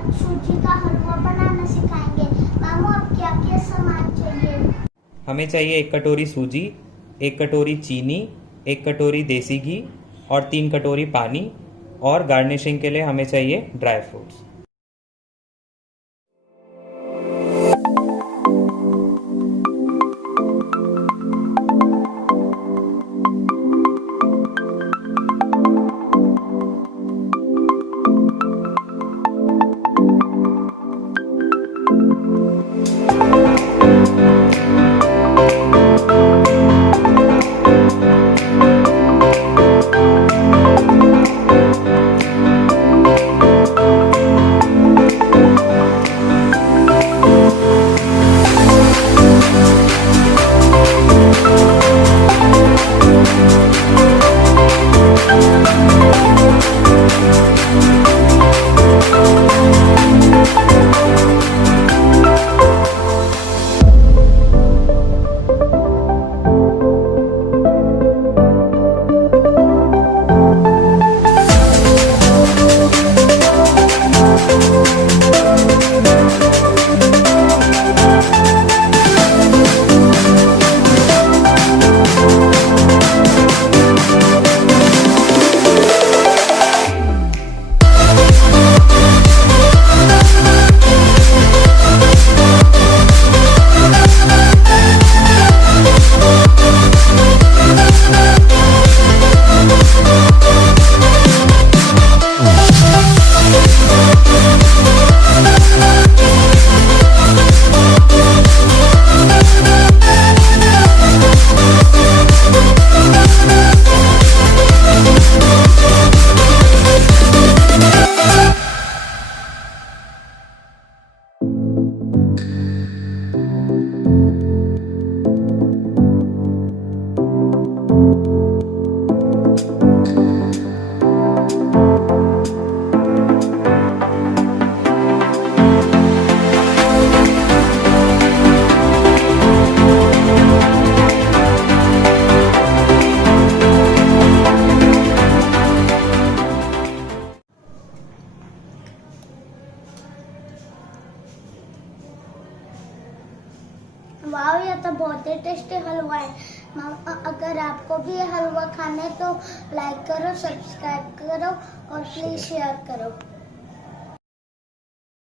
आज सूजी का हलवा बनाना सिखाएंगे। मामू, अब क्या क्या सामान चाहिए? हमें चाहिए 1 कटोरी सूजी, 1 कटोरी चीनी, 1 कटोरी देसी घी और 3 कटोरी पानी। और गार्निशिंग के लिए हमें चाहिए ड्राई फ्रूट्स। वाह, ये तो बहुत ही टेस्टी हलवा है। अगर आपको भी ये हलवा खाना है तो लाइक करो, सब्सक्राइब करो और प्लीज शेयर करो।